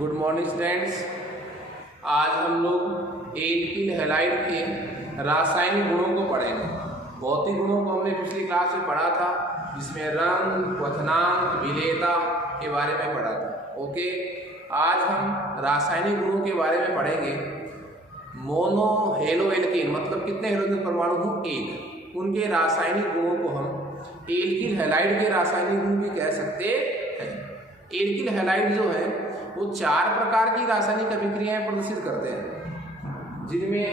Good morning students. आज हम लोग एल्किल हैलाइड के रासायनिक गुणों को पढ़ेंगे। भौतिक गुणों को हमने पिछली क्लास में पढ़ा था, जिसमें रंग, क्वथनांक, विलेयता के बारे में पढ़ा था। ओके, आज हम रासायनिक गुणों के बारे में पढ़ेंगे। मोनो हेलो एल्केन मतलब कितने हेलोजन परमाणु हो? एक। उनके रासायनिक गुणों को हम एल्किल हैलाइड के रासायनिक गुण भी कह सकते हैं। एल्किल हैलाइड जो है वो 4 प्रकार की रासायनिक अभिक्रियाएं प्रदर्शित करते हैं, जिनमें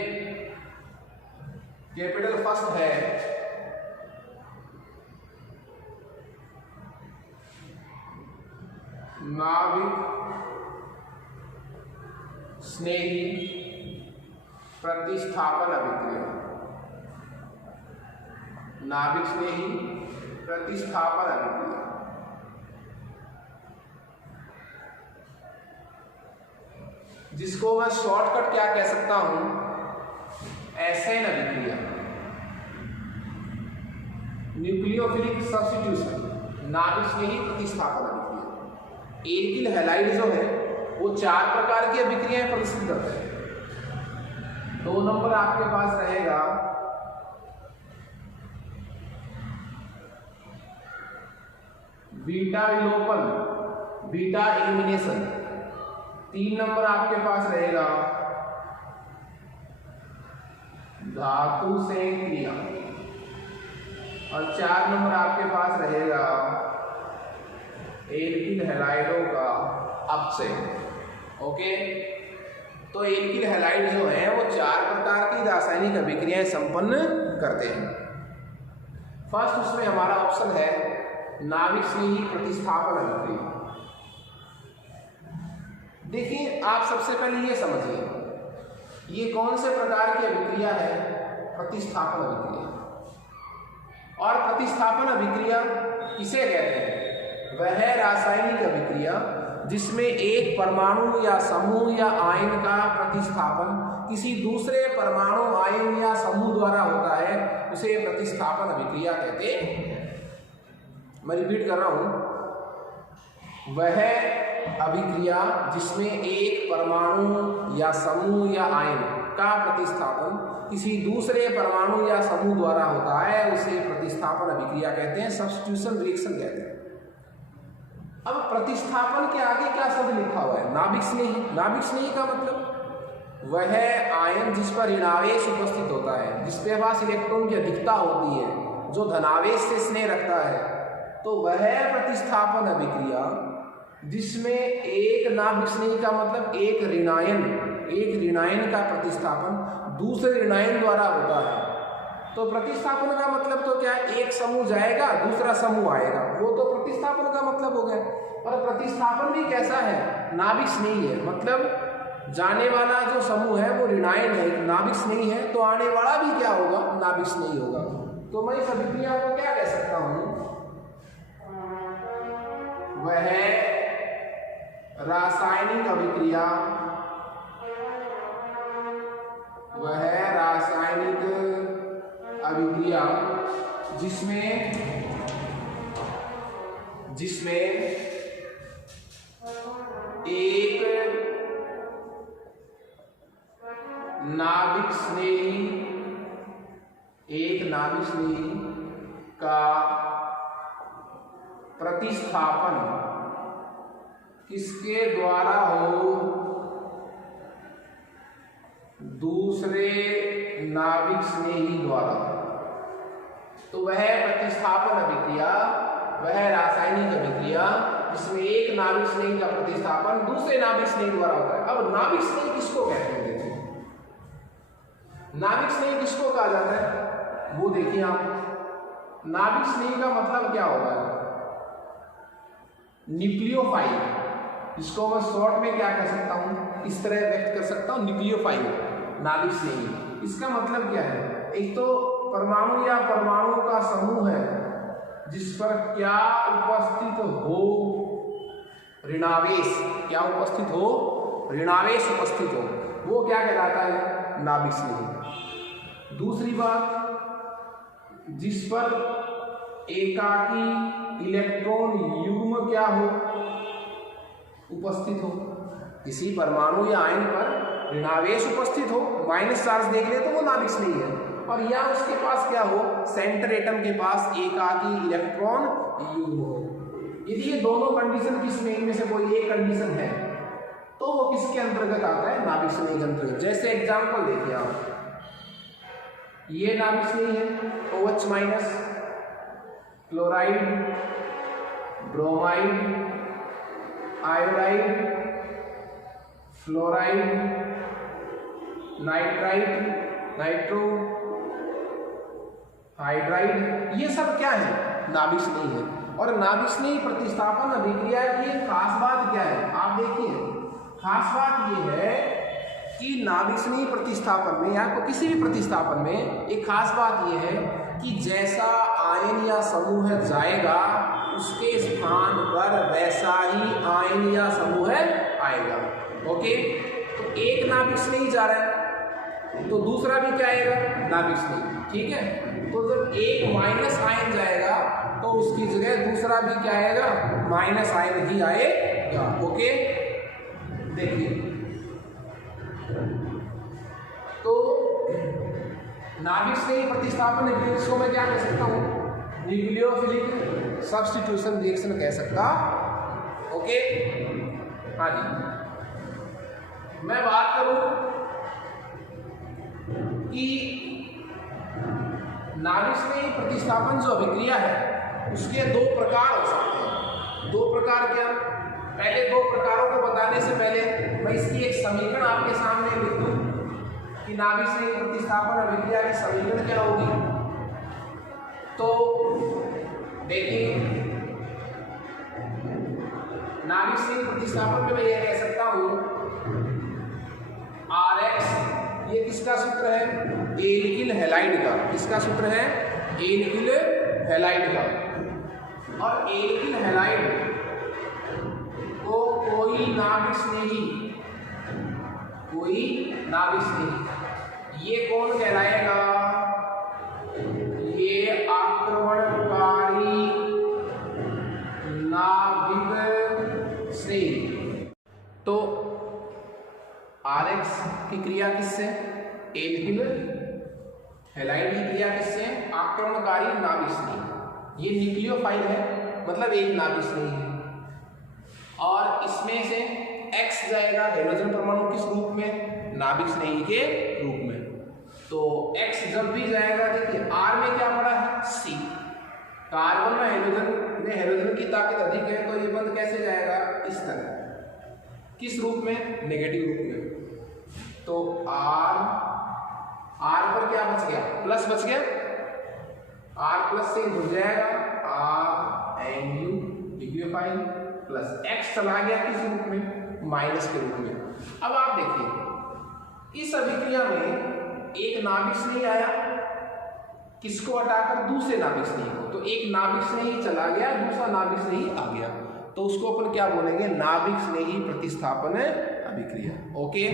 कैपिटल फर्स्ट है नाभिक स्नेही प्रतिस्थापन अभिक्रिया। नाभिक स्नेही प्रतिस्थापन अभिक्रिया जिसको मैं शॉर्टकट क्या कह सकता हूं? एसएन अभिक्रिया, न्यूक्लियोफिलिक सब्स्टिट्यूशन, नाभिक स्नेही प्रतिस्थापन अभिक्रिया। एल्किल हैलाइड जो है वो 4 प्रकार की अभिक्रियाएं प्रदर्शित करते हैं। 2 नंबर आपके पास रहेगा बीटा विलोपन, बीटा एलिमिनेशन। 3 नंबर आपके पास रहेगा धातु से क्रिया, और 4 नंबर आपके पास रहेगा एल्किल हैलाइडों का अपचय। ओके, तो एल्किल हैलाइड जो है वो 4 प्रकार की रासायनिक अभिक्रियाएं संपन्न करते हैं। फर्स्ट उसमें हमारा ऑप्शन है नाभिक स्नेही प्रतिस्थापन अभिक्रिया। देखिए, आप सबसे पहले ये समझिए, ये कौन से प्रकार की अभिक्रिया है? प्रतिस्थापन अभिक्रिया। और प्रतिस्थापन अभिक्रिया किसे कहते हैं? वह रासायनिक अभिक्रिया जिसमें एक परमाणु या समूह या आयन का प्रतिस्थापन किसी दूसरे परमाणु, आयन या समूह द्वारा होता है, उसे प्रतिस्थापन अभिक्रिया कहते हैं। मैं रिपीट कर रहा हूं, वह अभिक्रिया जिसमें एक परमाणु या समूह या आयन का प्रतिस्थापन किसी दूसरे परमाणु या समूह द्वारा होता है, उसे प्रतिस्थापन अभिक्रिया कहते हैं, सब्स्टिट्यूशन रिएक्शन कहते हैं। अब प्रतिस्थापन के आगे क्या शब्द लिखा हुआ है? नाभिक स्नेही। नाभिक स्नेही का मतलब वह आयन जिस पर ऋणावेश उपस्थित होता है, जिसके पास इलेक्ट्रॉन की अधिकता होती है, जो धनावेश से स्नेह रखता है, तो वह प्रतिस्थापन अभिक्रिया जिसमें एक नाभिक स्नेही का मतलब एक ऋणायन का प्रतिस्थापन दूसरे ऋणायन द्वारा होता है। तो प्रतिस्थापन का मतलब तो क्या है? एक समूह जाएगा, दूसरा समूह आएगा, वो तो प्रतिस्थापन का मतलब हो गया। और प्रतिस्थापन भी कैसा है? नाभिक स्नेही है, मतलब जाने वाला जो समूह है वो ऋणायन है, नाभिक स्नेही है, तो आने वाला भी क्या होगा? नाभिक स्नेही होगा। तो मैं इस अभिक्रिया को क्या कह सकता हूं? वह रासायनिक अभिक्रिया, वह रासायनिक अभिक्रिया जिसमें एक नाभिक स्नेही का प्रतिस्थापन किसके द्वारा हो? दूसरे नाभिक स्नेही द्वारा। तो वह प्रतिस्थापन अभिक्रिया, वह रासायनिक अभिक्रिया जिसमें एक नाभिक स्नेही का प्रतिस्थापन दूसरे नाभिक स्नेही द्वारा होता है। अब नाभिक स्नेही किसको कहते हैं? देखिए, नाभिक स्नेही किसको कहा जाता है वो देखिए आप। नाभिक स्नेही का मतलब क्या होता है? न्यूक्लियोफाइल। इसको मैं शॉर्ट में क्या कह सकता हूं? इस तरह व्यक्त कर सकता हूं, न्यूक्लियोफाइल, नाभिक स्नेही। इसका मतलब क्या है? एक तो परमाणु या परमाणुओं का समूह है जिस पर क्या उपस्थित हो? ऋणावेश। क्या उपस्थित हो? ऋणावेश उपस्थित हो, वो क्या कहलाता है? नाभिक स्नेही। दूसरी बात, जिस पर एकाकी इलेक्ट्रॉन युग्म क्या हो, उपस्थित हो, किसी परमाणु या आयन पर ऋणावेश उपस्थित हो, माइनस चार्ज देख ले तो वो नाभिक स्नेही है। और या उसके पास क्या हो, सेंटर एटम के पास एकाकी इलेक्ट्रॉन युग्म हो। यदि ये दोनों कंडीशन किसी में से कोई एक कंडीशन है तो वो किसके अंतर्गत आता है, नाभिक स्नेही के अंतर्गत। जैसे एग्जांपल देखिए आप, ये नाभिक स्नेही है OH minus, chloride, bromide, iodide, fluoride, nitride, nitro, hydride, ये सब क्या है, नाभिक स्नेही है। और नाभिक स्नेही प्रतिस्थापन अभिक्रिया की एक खास बात क्या है, आप देखिए, खास बात ये है कि नाभिक स्नेही प्रतिस्थापन में या किसी भी प्रतिस्थापन में एक खास बात ये है कि जैसा आयन या समूह जाएगा उसके स्थान पर वैसा ही आयन या समूह आएगा। ओके, तो एक नाभिक स्नेही जा रहा है तो दूसरा भी क्या आएगा, नाभिक स्नेही। ठीक है, तो जब एक माइनस आयन जाएगा तो उसकी जगह दूसरा भी क्या आएगा, माइनस आयन ही आएगा। ओके, देखिए, तो नाभिक स्नेही प्रतिस्थापन रिएक्शन में क्या कह सकता हूं, न्यूक्लियोफिलिक सब्स्टिट्यूशन रिएक्शन कह सकता। ओके, हाँ जी, मैं बात करूं कि नाभिक स्नेही प्रतिस्थापन जो अभिक्रिया है उसके दो प्रकार हो सकते हैं। दो प्रकार क्या, पहले दो प्रकारों को बताने से पहले मैं इसकी एक समीकरण आपके सामने लिख दूं कि नाभिक स्नेही प्रतिस्थापन अभिक्रिया की समीकरण क्या होगी। तो देखिए, नाभिक स्नेही प्रतिस्थापन में मैं यह कह सकता हूं Rx, ये किसका सूत्र है, एल्किल हैलाइड का। किसका सूत्र है, एल्किल हैलाइड का। और एल्किल हैलाइड को कोई नाभिक स्नेही, ये कौन कहलाएगा, ये आक्रमणकारी नाभिक स्नेही। तो Rx की क्रिया किससे, एल्किल हैलाइड की क्रिया किससे, आक्रमणकारी नाभिक स्नेही। ये न्यूक्लियोफाइल है, मतलब एक नाभिक स्नेही है। और इसमें से X जाएगा हाइड्रोजन परमाणु किस रूप में, नाभिक स्नेही के रूप में। तो X जब भी जाएगा, देखिए R में क्या पड़ा है, C। कार्बन में हाइड्रोजन की ताकत अधिक है तो ये बंद कैसे जाएगा, इस तरह, किस रूप में, नेगेटिव रूप में। तो R पर क्या बच गया, प्लस बच गया, R प्लस से जुड़ जाएगा, RNU लिक्विफाइड, प्लस X चला गया किस रूप में, माइनस के रूप में। अब आप देखिए, इस अभिक्रिया में एक नाभिक स्नेही आया, किसको हटाकर, दूसरे नाभिक स्नेही को। तो एक नाभिक स्नेही चला गया, दूसरा नाभिक स्नेही आ गया, तो उसको अपन क्या बोलेंगे, नाभिक स्नेही प्रतिस्थापन अभिक्रिया। Okay,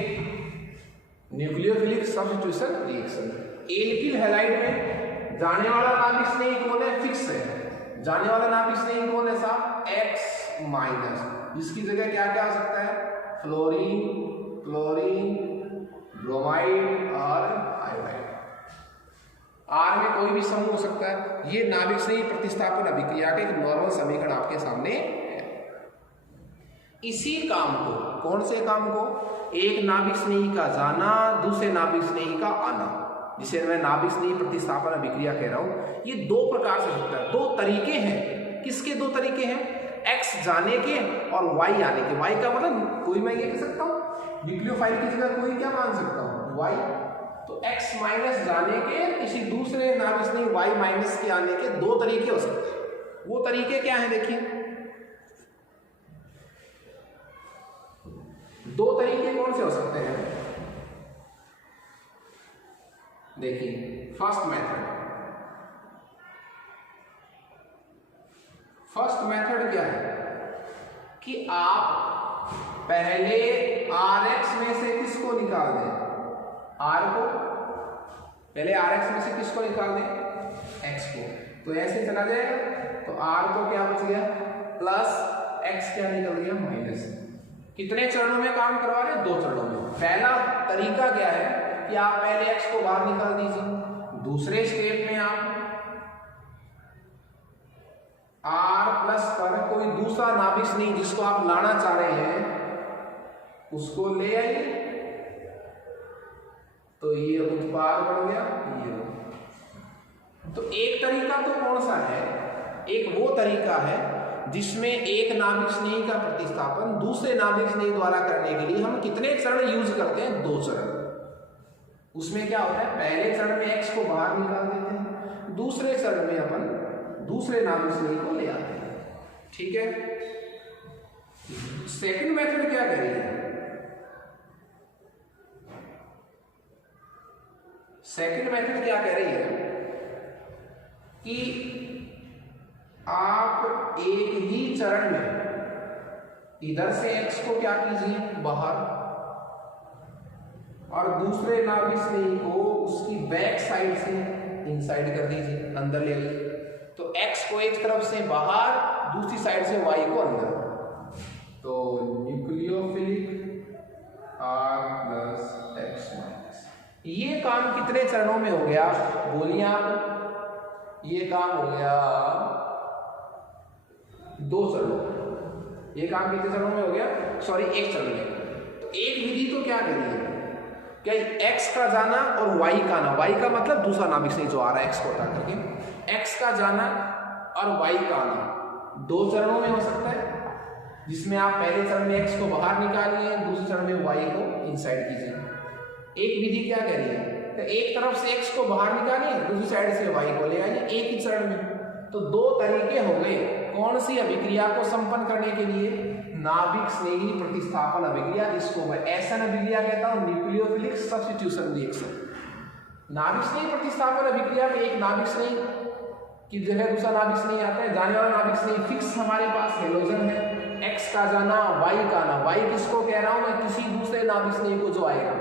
nucleophilic substitution reaction. Alkyl halide में जाने वाला नाभिक स्नेही कौन है, फिक्स है। जाने वाला नाभिक स्नेही कौन है साहब, X माइनस, जिसकी जगह क्या क्या हो सकता है, फ्लोरीन, क्लोरीन, ब्रोमाइड और आयोडाइड। R में कोई भी समूह हो सकता है। ये नाभिक स्नेही प्रतिस्थापन अभिक्रिया का एक नॉर्मल समीकरण आपके सामने है। इसी काम को, कौन से काम को, एक नाभिक स्नेही का जाना, दूसरे नाभिक स्नेही का आना, जिसे मैं नाभिक स्नेही प्रतिस्थापन अभिक्रिया कह रहा हूं, ये दो प्रकार से होता है, दो तरीके हैं। किसके दो तरीके हैं, X जाने के और Y आने के। Y का मतलब कोई, मैं ये कह सकता हूं न्यूक्लियोफाइल की जगह कोई क्या मान सकता हूं, Y। तो X माइनस जाने के, किसी दूसरे नाभिक स्नेही Y माइनस के आने के दो तरीके हो सकते हैं। वो तरीके क्या है, देखिए, दो तरीके कौन से हो सकते हैं, देखिए। फर्स्ट मेथड क्या है कि आप पहले Rx में से किसको निकाल दें, R को, पहले Rx में से किसको निकाल दें, X को। तो ऐसे चला जाएगा, तो R को क्या बच गया, प्लस, X क्या निकल गया, माइनस। कितने चरणों में काम करवा रहे हैं? 2 चरणों में। पहला तरीका क्या है कि आप पहले x को बाहर निकाल दीजिए, दूसरे स्टेप में आप r प्लस पर कोई दूसरा नाभिक नहीं जिसको आप लाना चाह रहे हैं उसको ले आइए, तो ये उत्पाद बन गया ये। तो एक तरीका तो कौन सा है? एक वो तरीका है जिसमें एक नाभिक स्नेही का प्रतिस्थापन दूसरे नाभिक स्नेही द्वारा करने के लिए हम कितने चरण यूज करते हैं? 2 चरण। उसमें क्या होता है, पहले चरण में x को बाहर निकाल देते हैं, दूसरे चरण में अपन दूसरे नाभिक स्नेही को ले आते हैं। ठीक है। सेकंड मेथड क्या कह रही है? सेकंड मेथड क्या कह रही है कि आप एक ही चरण में इधर से x को क्या कीजिए बाहर, और दूसरे नाभिक स्नेही को उसकी बैक साइड से इनसाइड कर दीजिए, अंदर ले आइए। तो x को एक तरफ से बाहर, दूसरी साइड से y को अंदर। तो nucleophilic r plus x minus, ये काम कितने चरणों में हो गया? बोलिए आप। ये काम हो गया 2 चरणों में। ये काम कितने चरणों में हो गया? सॉरी, 1 चरण में। तो एक विधि तो क्या करी है, क्या x का जाना और y का आना, y का मतलब दूसरा नाभिक से जो आ रहा है x को हटा करके, x का जाना और y का आना 2 चरणों में हो सकता है, जिसमें आप पहले चरण में x को बाहर निकालिए, दूसरे चरण में y को इनसाइड कीजिए। एक विधि क्या कह रही है, तो एक तरफ से x को बाहर निकालिए, दूसरी साइड से y को ले आइए एक ही चरण में। तो 2 तरीके हो गए कौन सी अभिक्रिया को संपन्न करने के लिए? नाभिक स्नेही प्रतिस्थापन अभिक्रिया, जिसको मैं एसन अभिक्रिया कहता हूं, न्यूक्लियोफिलिक सब्स्टिट्यूशन रिएक्शन। नाभिक स्नेही प्रतिस्थापन अभिक्रिया में एक नाभिक स्नेही की जगह दूसरा नाभिक स्नेही आता है, जाने वाला नाभिक स्नेही फिक्स हमारे पास हेलोजन है, x का जाना y का आना, y किसको कह रहा हूं मैं? किसी दूसरे नाभिक स्नेही को जो आएगा।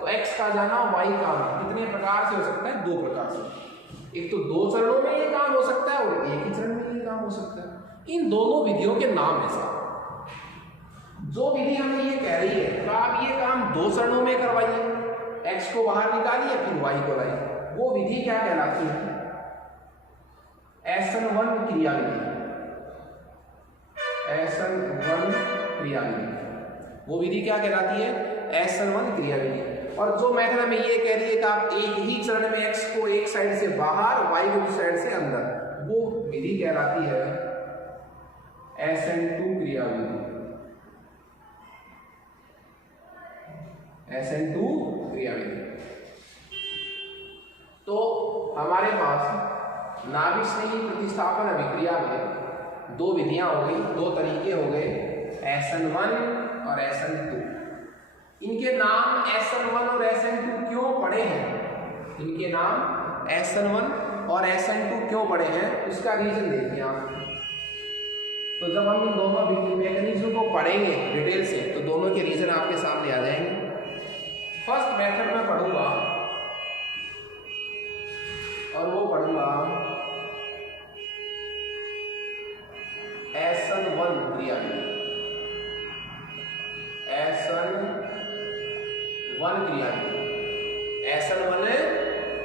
तो x का जाना y का आना कितने प्रकार से हो सकता है? 2 प्रकार से। एक तो 2 चरणों में ये काम हो सकता है और एक ही चरण में ये काम हो सकता है। इन दोनों विधियों के नाम है साहब। जो विधि हमें ये कह रही है तो आप ये काम 2 चरणों में करवाइए, x को बाहर निकालिए फिर y को लाइए, वो विधि क्या कहलाती है? SN1 क्रिया विधि। SN1 क्रिया विधि, वो विधि क्या कहलाती है? SN1 क्रिया विधि। और जो मेथड हमें ये कह रही है कि आप एक ही चरण में x को एक साइड से बाहर, y को दूसरी साइड से अंदर, वो विधि कहलाती है SN2 क्रिया विधि। SN2 क्रिया विधि। तो हमारे पास नाभिक स्नेही प्रतिस्थापन अभिक्रिया में 2 विधियां हो गई, 2 तरीके हो गए, SN1 और SN2। इनके नाम SN1 और SN2 क्यों पड़े हैं? इनके नाम SN1 और SN2 क्यों पड़े हैं, उसका रीजन देखिए आप। तो जब हम इन दोनों मैकेनिज्म को पढ़ेंगे डिटेल से तो दोनों के रीजन आपके सामने आ जाएंगे। फर्स्ट मेथड में पढ़ूंगा और वो पढ़ूंगा SN1 क्रिया विधि। SN1 क्रिया विधि, SN1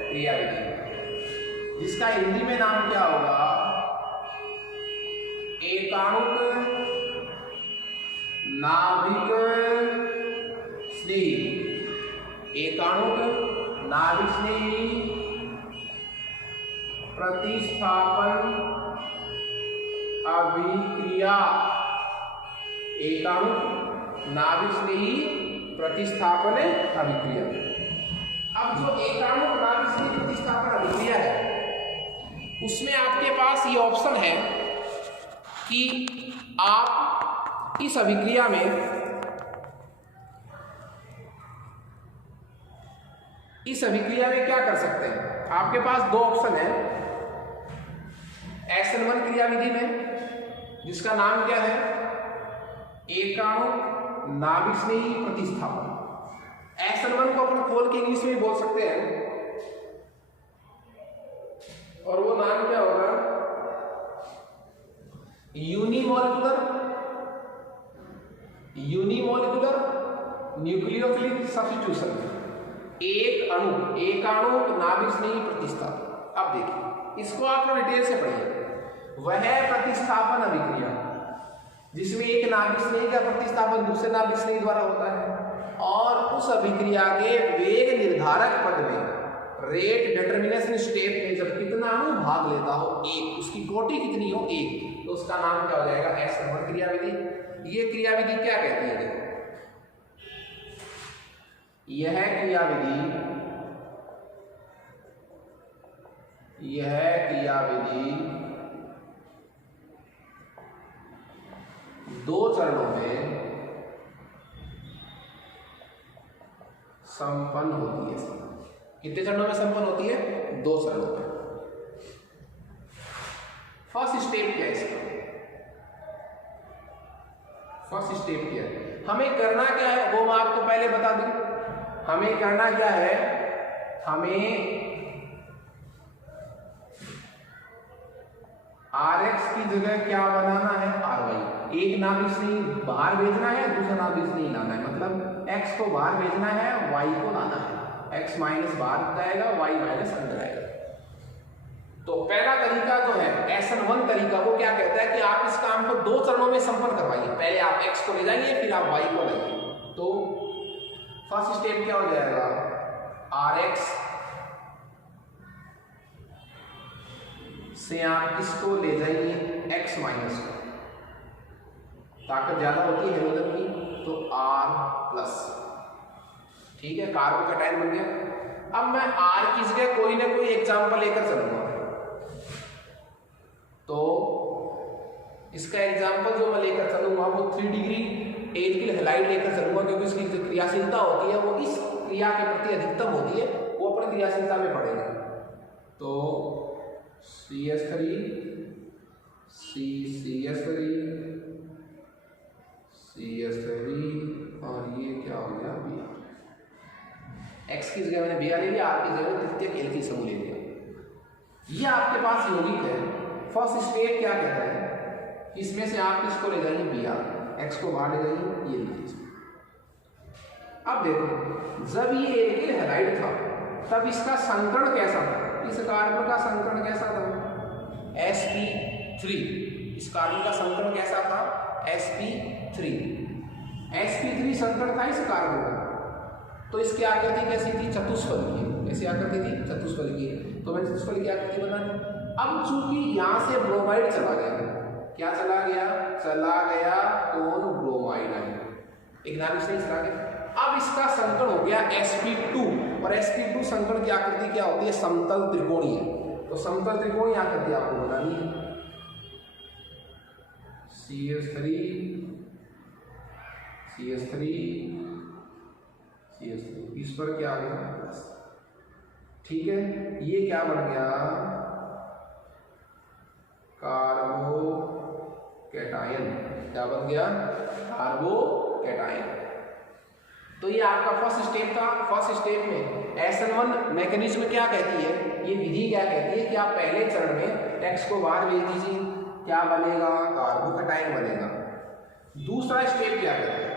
क्रिया विधि, जिसका हिंदी में नाम क्या होगा? एकाणुक नाभिक स्नेही। एकाणुक नाभिक स्नेही प्रतिस्थापन अभिक्रिया। एकाणुक नाभिक स्नेही प्रतिस्थापन अभिक्रिया। अब जो एकाणुक नाभिक स्नेही प्रतिस्थापन अभिक्रिया है उसमें आपके पास ये ऑप्शन है कि आप इस अभिक्रिया में क्या कर सकते हैं? आपके पास 2 ऑप्शन है SN1 क्रिया विधि में, जिसका नाम क्या है? एकाणुक नाभिक स्नेही प्रतिस्थापन। SN1 को अपन खोल के इंग्लिश में बोल सकते हैं और वो नाम क्या होगा? यूनिमॉलिक्यूलर यूनिमोलिकुलर न्यूक्लियोफिलिक सब्स्टिट्यूशन, एक अणु नाभिक स्नेही प्रतिस्थापन। अब देखिए इसको आप डिटेल से पढ़िए। वह प्रतिस्थापन अभिक्रिया जिसमें एक नाभिक स्नेही का प्रतिस्थापन दूसरे नाभिक स्नेही द्वारा होता है और उस अभिक्रिया के वेग निर्धारक पद में रेट डिटर्मिनेशन स्टेप में जब कितना अणु भाग लेता हो, एक, उसकी कोटि कितनी हो, एक, तो उसका नाम क्या हो जाएगा, S1 क्रियाविधि। ये क्रियाविधि क्या कहती है, देखो यह क्रियाविधि दो चरणों में संपन्न होती है। कितने चरणों में संपन्न होती है, दो चरणों में। फर्स्ट स्टेप क्या है इसका, फर्स्ट स्टेप क्या है, हमें करना क्या है वो मैं आपको पहले बता दूं। हमें करना क्या है, हमें Rx की जगह क्या बनाना है, Ry। एक नाभिक स्नेही बाहर भेजना है, दूसरा नाभिक स्नेही लाना है, मतलब x को बाहर भेजना है, y को लाना है। x माइनस बाहर जाएगा, y माइनस अंदर आएगा। तो पहला तरीका जो है SN1 तरीका, वो क्या कहता है कि आप इस काम को दो चरणों में संपन्न करवाइए। पहले आप x को ले जाइए, फिर आप y को लाइए। तो फर्स्ट स्टेप क्या हो जाएगा, Rx से आप इसको ले जाइए x माइनस को, ताकत ज्यादा होती है हेलोजन की, तो R प्लस, ठीक है, कार्बोकैटायन बन गया। अब मैं R की जगह कोई ना कोई एग्जाम्पल लेकर चलूंगा। तो इसका एग्जाम्पल जो मैं लेकर चलूंगा वो 3 डिग्री एल्किल हैलाइड लेकर चलूंगा, क्योंकि इसकी जो क्रियाशीलता होती है वो इस क्रिया के प्रति अधिकतम होती है, वो अपनी क्रियाशीलता में पड़ेगा। तो CH3 CH3 और ये क्या हो गया, Br। X की जगह मैंने Br ले लिया, R की जगह तृतीयक एल्किल समूह ले लिया। ये आपके पास यौगिक है। फर्स्ट स्टेप क्या कहता है, इसमें से आप किसको ले जाइए, Br, X को बाहर ले जाइए, ये लीजिए। अब देखो जब ये एल्किल हैलाइड था तब इसका संकरण कैसा था, इस कार्बन का संकरण कैसा था, sp3। इस कार्बन का संकरण कैसा था, sp3 संकरण था इस कार्बन का। तो इसकी आकृति कैसी थी, चतुष्फलकीय। कैसी आकृति थी, चतुष्फलकीय। तो मैंने चतुष्फलकीय की आकृति बना दी। अब चूंकि यहां से ब्रोमाइड चला गया, क्या चला गया कौन, ब्रोमाइड आई, एक नाभिक से चला गया। अब इसका संकरण हो गया sp2, और sp2 संकरण की आकृति क्या होती है, समतल त्रिकोणीय। तो समतल त्रिकोणीय आकृति आपको बनानी है, CH3 इस पर क्या आ गया प्लस, ठीक है। ये क्या बन गया, कार्बोकैटायन। क्या बन गया, कार्बोकैटायन। तो ये आपका फर्स्ट स्टेप था। फर्स्ट स्टेप में SN1 मैकेनिज्म क्या कहती है, ये विधि क्या कहती है कि आप पहले चरण में X को बाहर भेज दीजिए, क्या बनेगा, कार्बोकैटायन बनेगा। दूसरा स्टेप क्या कहता है,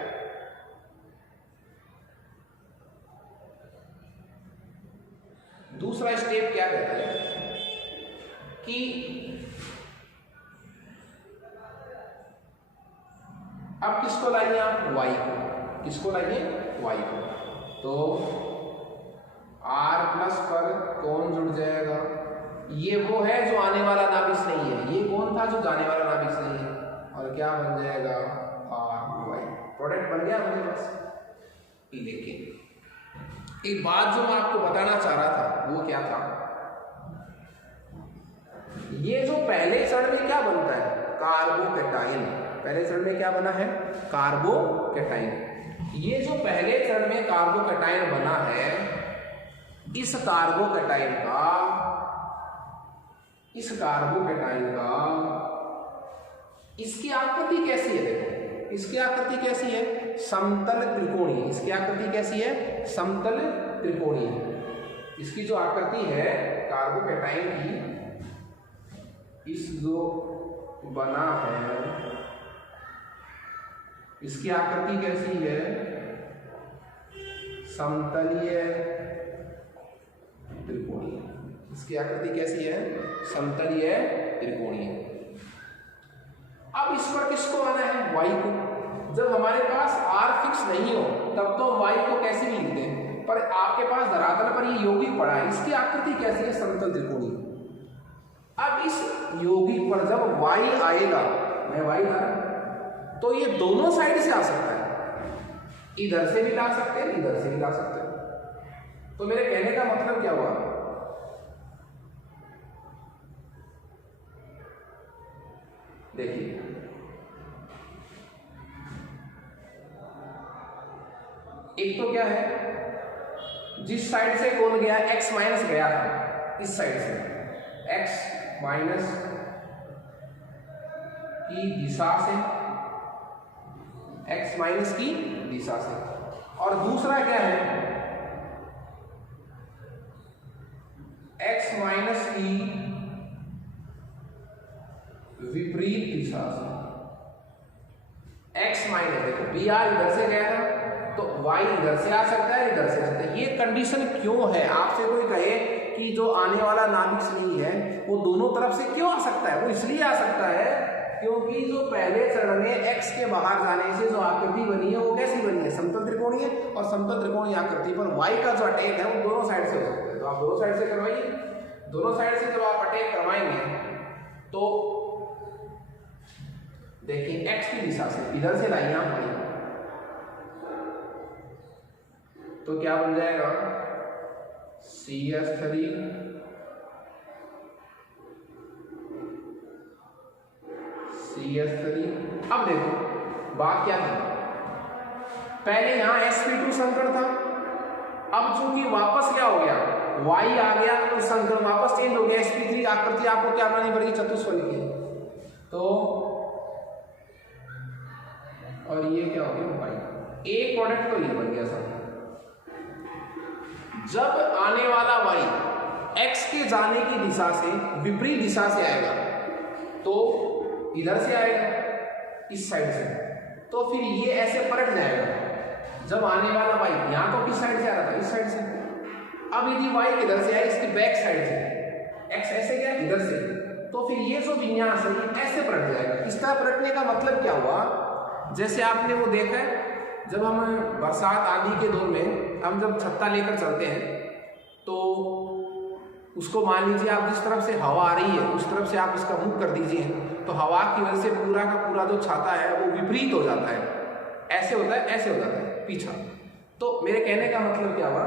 दूसरा स्टेप क्या कहता है कि अब किसको लाइए आप, Y को। किसको लाइए, Y को। तो R प्लस पर कौन जुड़ जाएगा, ये वो है जो आने वाला नाभिक नहीं है, ये कौन था जो जाने वाला नाभिक नहीं है, और क्या बन जाएगा, RY। प्रोडक्ट बन गया अपने पास। लेकिन एक बात जो मैं आपको बताना चाह रहा था वो क्या था, ये जो पहले चरण में क्या बनता है, कार्बोकैटायन। पहले चरण में क्या बना है, कार्बोकैटायन। ये जो पहले चरण में कार्बोकैटायन बना है, इस कार्बोकैटायन का इसकी आकृति कैसी है, देखो इसकी आकृति कैसी है, समतल त्रिकोणीय। इसकी आकृति कैसी है, समतल त्रिकोणीय। इसकी जो आकृति है कार्बोकैटायन की, इस जो बना है इसकी आकृति कैसी है? समतलीय त्रिकोणीय। इसकी आकृति कैसी है? समतलीय त्रिकोणीय। अब इस पर किसको आना है? y को। जब हमारे पास r फिक्स नहीं हो तब तो हम y को कैसे भी लिखते हैं, पर आपके पास धरातल पर ये यौगिक पड़ा है, इसकी आकृति कैसी है? समतल त्रिकोणीय। अब इस यौगिक पर जब y आएगा, मैं y ला रहा, तो ये दोनों साइड से आ सकता है, इधर से भी ला सकते हैं, इधर से भी ला सकते हैं। तो मेरे कहने का मतलब क्या हुआ? देखिए, एक तो क्या है, जिस साइड से कौन गया? x माइनस गया था, इस साइड से x माइनस की दिशा से, x माइनस की दिशा से। और दूसरा क्या है? x माइनस की विपरीत दिशा से। x माइनस, देखो br इधर से गया था तो y इधर से आ सकता है, इधर से आ सकता है। ये कंडीशन क्यों है? आपसे कोई कहे कि जो आने वाला नाभिक श्रेणी है वो दोनों तरफ से क्यों आ सकता है? वो इसलिए आ सकता है क्योंकि जो पहले चरण में x के बाहर जाने से जो आकृति बनी है वो कैसी बनी है? समतल त्रिकोणीय। और समतल त्रिकोणीय आकृति पर y का जो अटैक है वो दोनों साइड से हो सकता है। तो आप दोनों साइड से करवाइए। दोनों साइड से जब आप अटैक करवाएंगे तो देखिए x की दिशा से इधर से लाइए आप y, तो क्या बन जाएगा? CS3 CS3। अब देखो बात क्या थी, पहले यहां sp2 संकरण था, अब चूंकि वापस क्या हो गया? y आ गया तो संकरण वापस चेंज हो गया। sp3 आकृति आपको क्या बनानी पड़ेगी? चतुष्फलकीय। तो और ये क्या हो गया? y। एक प्रोडक्ट तो ये बन गया सब। जब आने वाला y x के जाने की दिशा से विपरीत दिशा से आएगा तो इधर से आएगा, इस साइड से, तो फिर ये ऐसे पलट जाएगा। जब आने वाला y यहां तो किस साइड से आ रहा था? इस साइड से। अब यदि y किधर से आए? इसकी बैक साइड से, x ऐसे गया इधर से, तो फिर ये जो विन्यास है ये ऐसे पलट जाएगा। इस तरह पलटने का मतलब क्या हुआ? जैसे आपने वो देखा है, जब हम बरसात आंधी के दौर में हम जब छत्ता लेकर चलते हैं तो उसको मान लीजिए आप जिस तरफ से हवा आ रही है उस तरफ से आप इसका मुख कर दीजिए तो हवा की वजह से पूरा का पूरा जो छाता है वो विपरीत हो जाता है, ऐसे होता है, ऐसे हो जाता है पीछा। तो मेरे कहने का मतलब क्या हुआ?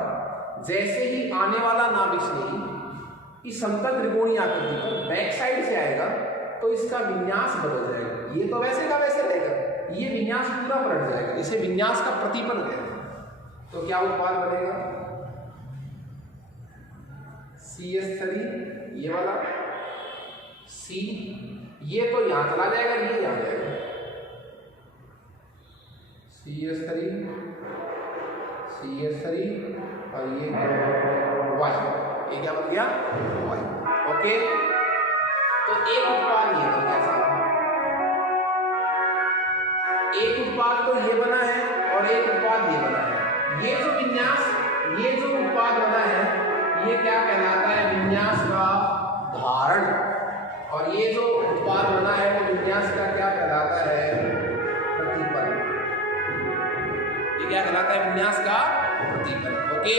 जैसे ही आने वाला नाभिक श्रेणी इस समतल त्रिकोणीय आकृति पर बैक साइड से आएगा तो इसका विन्यास बदल जाएगा। ये तो वैसे का वैसे रहेगा, ये विन्यास पूरा पलट जाएगा। इसे विन्यास का प्रतिपल कहते हैं। तो क्या उत्पाद बनेगा? CS3 ये वाला, C ये तो यहां चला जाएगा, ये यहां जाएगा, CS3 और ये Y, ये क्या बन गया? Y। ओके, तो एक उत्पाद ये बन गया। एक उत्पाद तो ये बना है और एक उत्पाद ये बना है। ये जो विन्यास, ये जो उत्पाद बना है ये क्या कहलाता है? विन्यास का धारण। और ये जो उत्पाद बना है वो विन्यास का क्या कहलाता है? प्रतिपल। ये क्या कहलाता है? विन्यास का प्रतिपल। ओके।